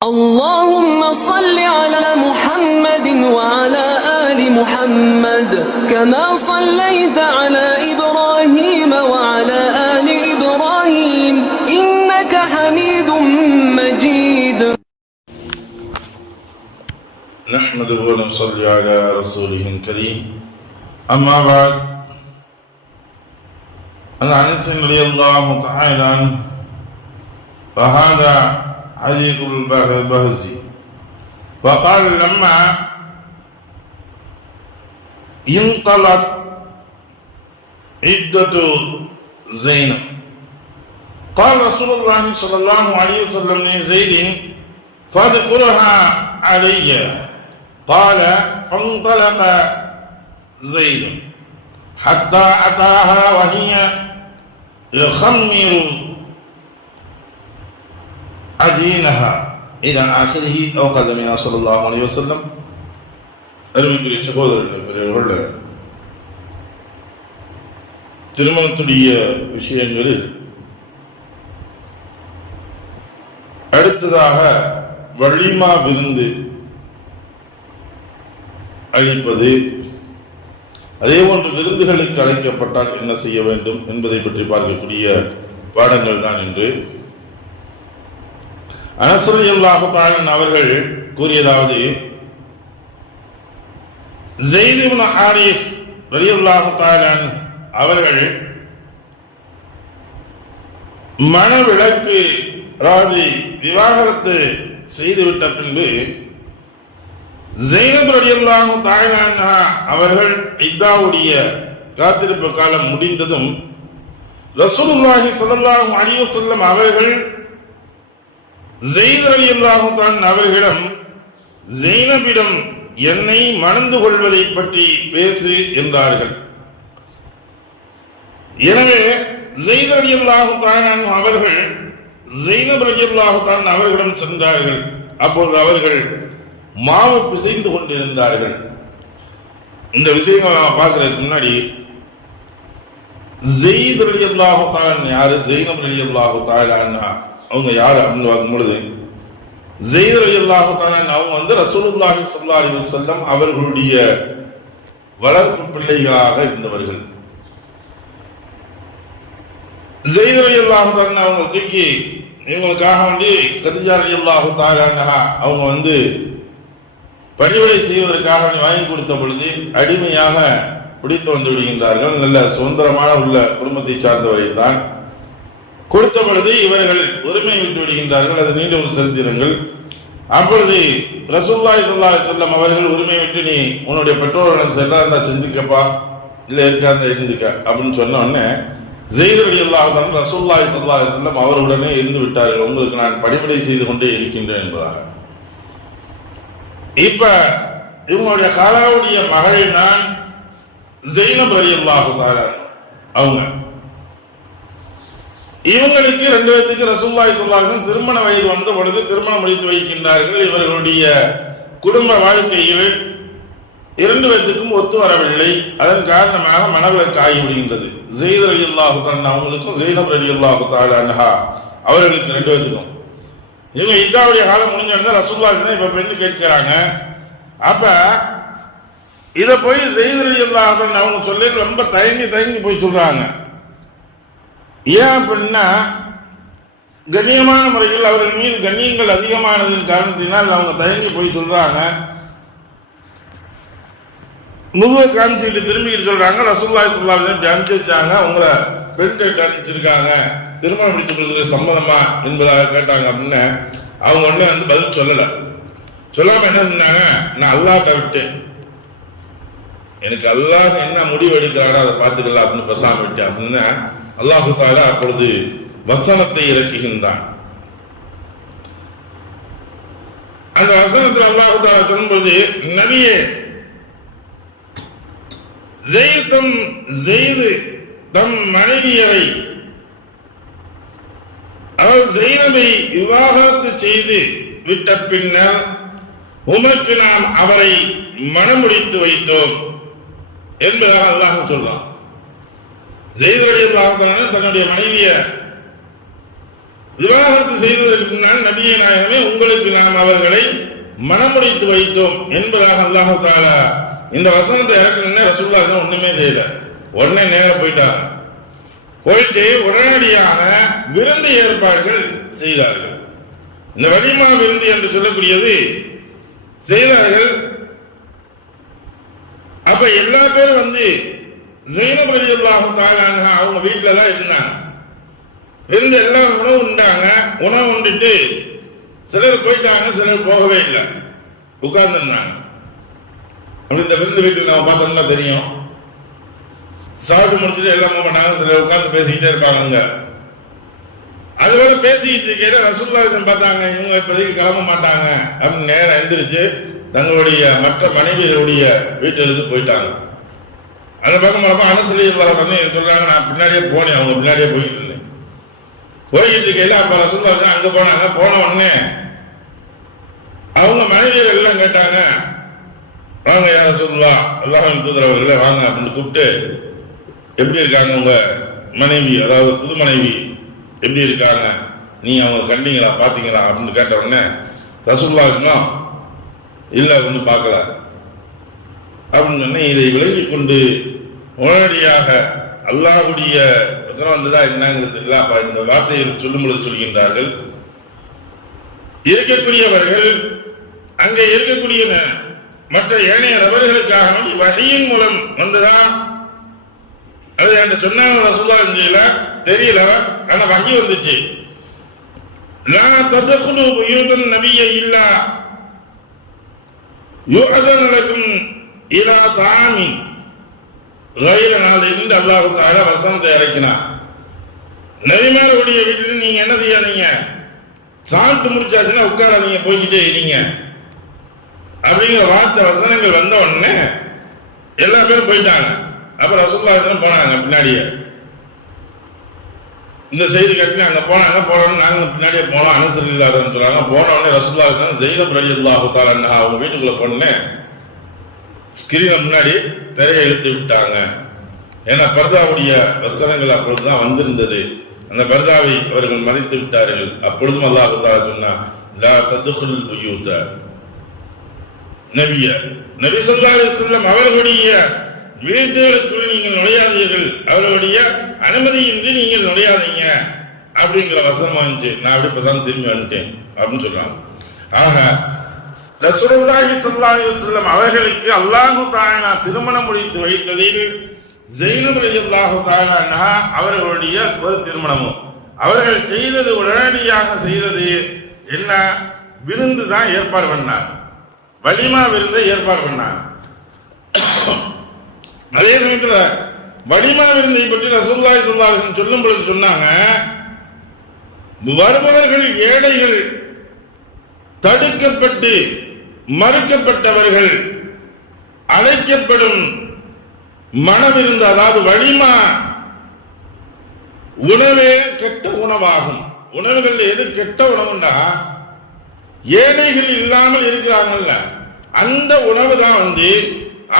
اللهم صل على محمد وعلى آل محمد كما صليت على إبراهيم وعلى آل إبراهيم إنك حميد مجيد. نحمده ونصلي على رسوله الكريم. أما بعد، عن أنس رضي الله تعالى عنه وهذا حديث البهزي وقال لما انطلت عدة زينب قال رسول الله صلى الله عليه وسلم لزيد فاذكرها علي. قال فانطلق زيد حتى أتاها وهي يخمر அதீனஹா இலா ஆகிரிஹி அவ் கதமினா ஸல்லல்லாஹு அலைஹி வஸல்லம். அருமைக்குரிய சகோதரர்களே, பெரியவர்களே, திருமணத்துடைய விஷயங்களில் அடுத்ததாக வலிமா விருந்து அளிப்பது, அதே போன்று விருந்துகளுக்கு அழைக்கப்பட்டால் என்ன செய்ய வேண்டும் என்பதை பற்றி பார்க்கக்கூடிய பாடங்கள் தான் என்று அனஸ் ரலியல்லாஹு தஆலா அவர்கள் கூறியதாவது, ஸைத் இப்னு ஹாரிஸ் ரலியல்லாஹு தஆலா அவர்கள் மணவிலக்கு, அதாவது விவாகரத்து செய்துவிட்ட பின்பு ஸைனப் ரலியல்லாஹு தஆலா அவர்கள் இத்தாவுடைய காத்திருப்பு காலம் முடிந்ததும் ரசூலுல்லாஹி ஸல்லல்லாஹு அலைஹி வஸல்லம் அவர்கள் ஸைத் ரலியல்லாஹு தஆலா அவர்களிடம் ஸைனபிடம் என்னை மணந்து கொள்வதை பற்றி பேசு என்றார்கள். எனவே ஸைத் ரலியல்லாஹு தஆலா அவர்கள் ஸைனப் ரலியல்லாஹு தஆலா அவர்களிடம் சென்றார்கள். அப்பொழுது அவர்கள் மாவு பிசைந்து கொண்டிருந்தார்கள். இந்த விஷயங்களை நாம் பார்க்கிறதுக்கு முன்னாடி ஸைத் ரலியல்லாஹு தஆலா யாரு, ஸைனப் ரலியல்லாஹு தஆலா அவங்க யாரு அப்படின்னு பார்க்கும்பொழுது, ஸைத் ரலியல்லாஹு தஆலா அவங்க ரசூலுல்லாஹி ஸல்லல்லாஹு அலைஹி வஸல்லம் அவர்களுடைய வளர்ப்பு பிள்ளைகளாக இருந்தவர்கள். ஸைத் ரலியல்லாஹு தஆலா அவங்க தூக்கி இவங்களுக்காக வேண்டி கதீஜா ரலியல்லாஹு தஆலா அவங்க பணிவிடை செய்வதற்காக வாங்கி கொடுத்த பொழுது அடிமையாக பிடித்து வந்து விடுகின்றார்கள். நல்ல சுதந்திரமான உள்ள குடும்பத்தை சார்ந்தவரை தான் கொடுத்த பொழுது இவர்கள் உரிமை விட்டு விடுகின்றார்கள். அது நீண்ட ஒரு சரித்திரங்கள். அப்பொழுது ரசூலுல்லாஹி ஸல்லல்லாஹு அலைஹி வஸல்லம் அவர்கள் உரிமை விட்டு நீ உன்னுடைய பெற்றோர்களிடம் செல்லா இருந்தா செஞ்சுக்கப்பா, இல்ல இருக்காந்த இருந்துக்க அப்படின்னு சொன்ன உடனே ஸைத் ரலியல்லாஹு தஆலா ரசூலுல்லாஹி ஸல்லல்லாஹு அலைஹி வஸல்லம் அவருடனே இருந்து விட்டார்கள், உங்களுக்கு நான் பணிவிடை செய்து கொண்டே இருக்கின்றேன் என்பதாக. இப்ப இவங்களுடைய காலாவுடைய மகளை நான் ஸைனப் ரலியல்லாஹு தஆலா அவங்க இவங்களுக்கு 2 பேருக்கு ரசூலுல்லாஹி ஸல்லல்லாஹு அலைஹி வஸல்லம் திருமண வயது வந்த பொழுது திருமணம் முடித்து வைக்கின்றார்கள். இவர்களுடைய குடும்ப வாழ்க்கையில் 2 பேருக்கும் ஒத்து வரவில்லை. அதன் காரணமாக மனவிலக்கு ஆகிவிடுகின்றது. ஸைத் ரலியல்லாஹு தஆலா அவங்களுக்கும் ஸைனப் ரலியல்லாஹு தஆலா அவர்களுக்கு 2 பேருக்கும் இவங்க இதாவுடைய காலம் முடிஞ்சிருந்தா ரசூலுல்லாஹி இப்ப பெண்ணு கேட்கிறாங்க. அப்ப இத போய் ஸைத் ரலியல்லாஹு தஆலா அவங்க சொல்லி ரொம்ப தயங்கி போய் சொல்றாங்க. ஏன் அப்படின்னா, கண்ணியமான முறையில் அவர்கள் மீது கண்ணியங்கள் அதிகமானதின் காரணத்தினால் அவங்க தயங்கி போய் சொல்றாங்க. முக காமிச்சிட்டு திரும்பிட்டு சொல்றாங்க, ரசூலுல்லாஹி ஸல்லல்லாஹு அலைஹி வஸல்லம் அனுப்பிச்சு வச்சாங்க, உங்களை பெண் கேட்டு அனுப்பிச்சிருக்காங்க, திருமணம் முடித்துக் கொள்வது சம்மதமா என்பதாக கேட்டாங்க. அப்படின்னு அவங்க ஒண்ணு பதில் சொல்லல. சொல்லாம என்ன சொன்னாங்க, நான் அல்லாஹ்ட்ட விட்டேன், எனக்கு அல்லாஹ் என்ன முடிவு எடுக்கிறாரோ அதை பார்த்துக்கலாம் அப்படின்னு பேசாம விட்டேன் அப்படின்னு அல்லாஹு தஆலா அப்பொழுது வசனத்தை இறக்குகின்றான். அந்த வசனத்தில் அல்லாஹு தஆலா சொல்லும்போது, நபியே, ஸைத் தம் மனைவியரை, அவர் ஸைனபை விவாகரத்து செய்து விட்ட பின்னர் உமக்கு நாம் அவரை மணமுடித்து வைத்தோம் என்பதாக அல்லாஹ் சொல்றான். ஸைத் ரலியல்லாஹு தஆலா தன்னுடைய மனைவியை விவாகரத்து செய்ததற்கு முன்னால் நபியை நாயகமே உங்களுக்கு நாம் அவர்களை மனமுடித்து வைத்தோம் என்பதாக அல்லாஹ் தஆலா இந்த வசனத்தை இறக்கணும்னே ரசூலுல்லாஹ் ஒண்ணுமே செய்யல. உடனே நேர போயிட்டாங்க. போயிட்டு உடனடியாக விருந்து ஏற்பாடுகள் செய்தார்கள். இந்த வலிமா விருந்து என்று சொல்லக்கூடியது செய்தார்கள். அப்ப எல்லா பேரும் வந்து ஸைனப் ரலியல்லாஹு தஆலா அன்ஹா அவங்க வீட்டில தான் இருந்தாங்க. இருந்து எல்லாம் உணவு உண்டாங்க. உணவு உண்டுட்டு சிலர் போயிட்டாங்க, சிலர் போகவே இல்லை, உட்கார்ந்து இருந்தாங்க. அப்படி இந்த விருந்து வீட்டில் நம்ம பார்த்தோம்னா தெரியும், சாப்பிட்டு முடிச்சுட்டு எல்லாம் பண்ணாங்க, சிலர் உட்கார்ந்து பேசிக்கிட்டே இருப்பாங்க. அதுபோல பேசிக்கிட்டு இருக்கையில ரசூலுல்லாஹி பார்த்தாங்க, இவங்க இப்போதைக்கு கிளம்ப மாட்டாங்க அப்படின்னு நேரம் எந்திரிச்சு தங்களுடைய மற்ற மனைவிகளுடைய வீட்டுக்கு போயிட்டாங்க. அந்த பக்கம் அனஸ் ரலியல்லாஹு அன்ஹு சொல்றாங்க, நான் பின்னாடியே போனேன், அவங்க பின்னாடியே போயிட்டு இருந்தேன். போய்கிட்டு இருக்கையில அப்ப ரசூலுல்லாஹி அங்க போனாங்க. போன உடனே அவங்க மனைவியர்கள் எல்லாம் கேட்டாங்க, வாங்க யா ரசூலுல்லாஹ், அல்லாஹ்வின் தூதர் அவர்களே வாங்க அப்படின்னு கூப்பிட்டு, எப்படி இருக்காங்க உங்க மனைவி, அதாவது புது மனைவி எப்படி இருக்காங்க, நீ அவங்க கண்டீங்களா பாத்தீங்களா அப்படின்னு கேட்ட உடனே ரசூலுல்லாஹ் இல்ல ஒன்றும் பார்க்கல அப்படின்னு சொன்ன. இதை விளங்கி கொண்டு உடனடியாக அல்லாஹ்வுடைய வசனம் வந்ததா என்னங்கிறது இல்ல, இந்த வார்த்தையை சொல்லும் பொழுது சொல்கின்றார்கள், இருக்கக்கூடியவர்கள் அங்கே இருக்கக்கூடிய மற்ற ஏனைய நபர்களுக்காக வஹீயின் மூலம் வந்ததா அது என்று சொன்னாங்க. ரசூலுல்லாஹ் தெரியல, ஆனா வஹீ வந்துச்சு. லா தத்குலு புயூதன் நபிய இல்லா யுஅதன லக்கும் இலா தாமின் கைர நாளில் அல்லாஹ் தஆலா வசனத்தை இறக்கினார். நபிமார்களுடைய வீட்டில் நீங்க என்ன செய்யாதீங்க, சாப்பிட்டு முடிச்சாச்சுன்னா உட்காராதீங்க, போய்கிட்டே இருங்க அப்படிங்கிற வார்த்தை வசனங்கள் வந்த உடனே எல்லா பேரும் போயிட்டாங்க. அப்புறம் ரசூலுல்லாஹி போனாங்க பின்னாடியே. இந்த செய்தி கட்டினு அங்க போனாங்க. போனோன்னு நாங்க பின்னாடியே போனோம். அனஸ் ரலியல்லாஹு அன்ஹு சொல்றாங்க, போன உடனே ரசூலுல்லாஹி ஸைனப் ரலியல்லாஹு தஆலா அன்ஹா அவங்க வீட்டுக்குள்ள போனே ஸ்கிரீனை முன்னாடி திரையை இழுத்து விட்டாங்க. ஏன்னா பர்தாவுடைய வசனங்கள் அப்பொழுதுதான் வந்திருந்தது. அந்த பர்தாவை அவர்கள் மறைத்து விட்டார்கள். அப்பொழுதும் அல்லாஹ் தஆலா சொன்னார், லா தத்குல் புயூத நபிய, நபி ஸல்லல்லாஹு அலைஹி வஸல்லம் அவர்களுடைய வீட்டுக்குள் நீங்கள் நுழையாதீர்கள், அவர்களுடைய அனுமதியின்றி நீங்கள் நுழையாதீங்க அப்படிங்கிற வசனம் வந்துச்சு. நான் அப்படி பேசாம திரும்பி வந்துட்டேன் அப்படின்னு சொல்றாங்க. ஆக ரசூலுல்லாஹி ஸல்லல்லாஹு அலைஹி வஸல்லம் அவர்களுக்கு அல்லாஹ் தஆலா திருமணம் முடித்து வைத்ததில் ஸைனப் ரலியல்லாஹு தஆலா அன்ஹா அவர்களுடைய ஒரு திருமணமும் அவர்கள் செய்தது, உடனடியாக செய்தது என்ன, விருந்து தான் ஏற்பாடு பண்ணார். வலிமா விருந்தை ஏற்பாடு பண்ணார். அதே சமயத்தில் வலிமா விருந்தை பற்றி ரசூலுல்லாஹி ஸல்லல்லாஹு அலைஹி வஸல்லம் சொல்லும் பொழுது சொன்னாங்க, வருபவர்கள் ஏழைகள், தடுக்கப்பட்டு மறுக்கப்பட்டவர்கள் அழைக்கப்படும் மனவிருந்து, அதாவது வலிமா உணவே கெட்ட உணவாகும். உணவுகள் எது கெட்ட உணவுண்டா, ஏழைகள் இல்லாமல் இருக்கிறாங்கல்ல அந்த உணவு தான் வந்து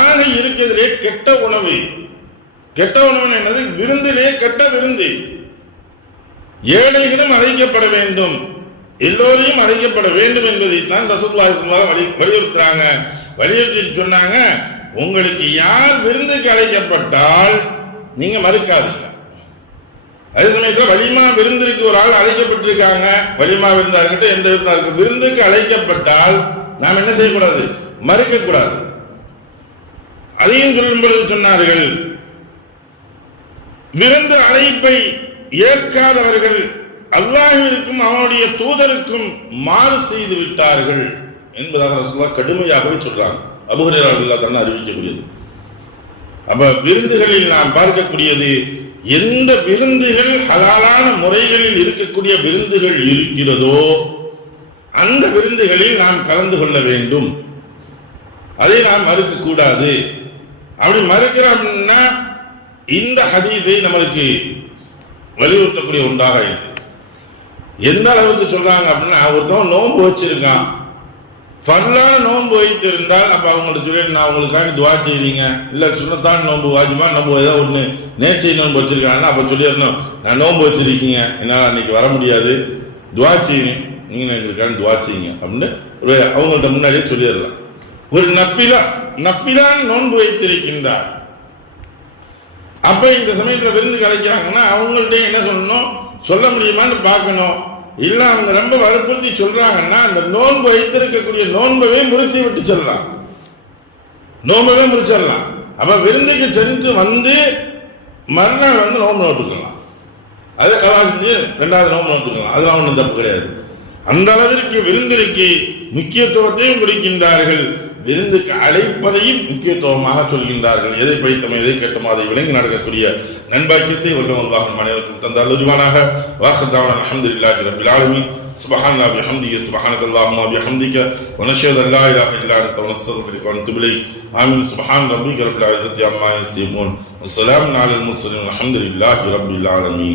ஆக இருக்கிறதுலே கெட்ட உணவு. கெட்ட உணவு என்னது, விருந்திலே கெட்ட விருந்து. ஏழைகளும் அழைக்கப்பட வேண்டும், எல்லோரையும் அழைக்கப்பட வேண்டும் என்பதை தான் ரசூலுல்லாஹி வலியுறுத்துறாங்க. வலியுறுத்தி சொன்னாங்க, உங்களுக்கு யார் விருந்துக்கு அழைக்கப்பட்டால் நீங்க மறுக்காதீங்க. அதே சமயத்தில் வலிமா விருந்திற்கு ஒரு ஆள் அழைக்கப்பட்டிருக்காங்க, வலிமா விருந்தா இருக்கட்டும் எந்த விருந்தா இருக்கட்டும், விருந்துக்கு அழைக்கப்பட்டால் நாம் என்ன செய்யக்கூடாது, மறுக்க கூடாது. அதையும் சொல்லும் பொழுது சொன்னார்கள், விருந்து அழைப்பை ஏற்காதவர்கள் அல்லாஹ்விற்கும் அவனுடைய தூதருக்கும் மாறு செய்து விட்டார்கள் என்பதாக ரசூலுல்லாஹ் கடுமையாகவே சொல்றாங்க. அபூ ஹுரைரா ரலியல்லாஹு அன்ஹு அறிவிக்கக்கூடியது. அப்ப விருந்துகளில் நாம் பார்க்கக்கூடியது, எந்த விருந்துகள் ஹலாலான முறைகளில் இருக்கக்கூடிய விருந்துகள் இருக்கிறதோ அந்த விருந்துகளில் நாம் கலந்து கொள்ள வேண்டும். அதை நாம் மறுக்க கூடாது. அப்படி மறுக்கிறோம்னா இந்த ஹதீஸை நமக்கு வலியுறுத்தக்கூடிய ஒன்றாக இருக்கு. எந்த அளவுக்கு சொல்றாங்க அப்படின்னா, ஒருத்தவன் நோன்பு வச்சிருக்கான், ஃபர்லான நோன்பு வைத்து இருந்தால் அப்ப அவங்களுக்கு சொல்லி நான் உங்களுக்காக துவா செய்வீங்க, இல்ல சுன்னத்தான் நோன்பு வாஜிபா நோன்பு ஏதோ ஒண்ணு நேர்ச்சை நோன்பு வச்சிருக்காங்கன்னா அப்ப சொல்லிடணும், நான் நோன்பு வச்சிருக்கீங்க, என்னால் அன்னைக்கு வர முடியாது, துவா செய்யுங்க, நீங்கள் எங்களுக்கான துவா செய்யுங்க அப்படின்னு அவங்கள்ட்ட முன்னாடியே சொல்லிடலாம். ஒரு நஃபிலான் நோன்பு வைத்திருக்கின்றார். அப்ப இந்த சமயத்தில் விருந்து கிடைக்கிறாங்கன்னா அவங்கள்ட்ட என்ன சொல்லணும், சொல்ல முடியுமான்னு பார்க்கணும். இல்ல அவங்க ரொம்ப வற்புறுத்தி சொல்றாங்கன்னா அந்த நோன்பு வைத்திருக்கக்கூடிய நோன்பவே முறித்து விட்டு செல்லலாம், நோன்பவே முறிச்சிடலாம். அப்ப விருந்துக்கு சென்று வந்து மறுநாள் வந்து நோன்பு நோட்டுக்கலாம், அது செஞ்சு 2வது நோன்பு நோட்டுக்கலாம், அதெல்லாம் ஒன்றும் தப்பு கிடையாது. அந்த அளவிற்கு விருந்திற்கு முக்கியத்துவத்தையும் கொடுக்கின்றார்கள், விருந்துக்கு அழைப்பதையும் முக்கியத்துவமாக சொல்கின்றார்கள். எதை படித்தமோ எதை கேட்டமோ அதை விளங்கி நடக்கக்கூடிய நண்பாக்கியத்தை வல்லல்லாஹ் மனிதனுக்கும் தந்தால் உருவானாக. வாஹதாவன அல்ஹம்துலில்லாஹி ரப்பில் ஆலமீன். சுப்ஹானல்லாஹி வ பிஹம்திஹி சுப்ஹானக்கல்லாஹும்ம வ பிஹம்திக வ நஷ்ஹது அல்லா இலாஹ இல்லா அன்த வ நஸ்தக்ஃபிருக வ நதுபு இலைக். ஆமீன். சுப்ஹான ரப்பிக ரப்பில் இஸ்ஸத்தி அம்மா யசிஃபூன். வஸ்ஸலாமு அலல் முர்ஸலீன். அல்ஹம்துலில்லாஹி ரப்பில் ஆலமீன்.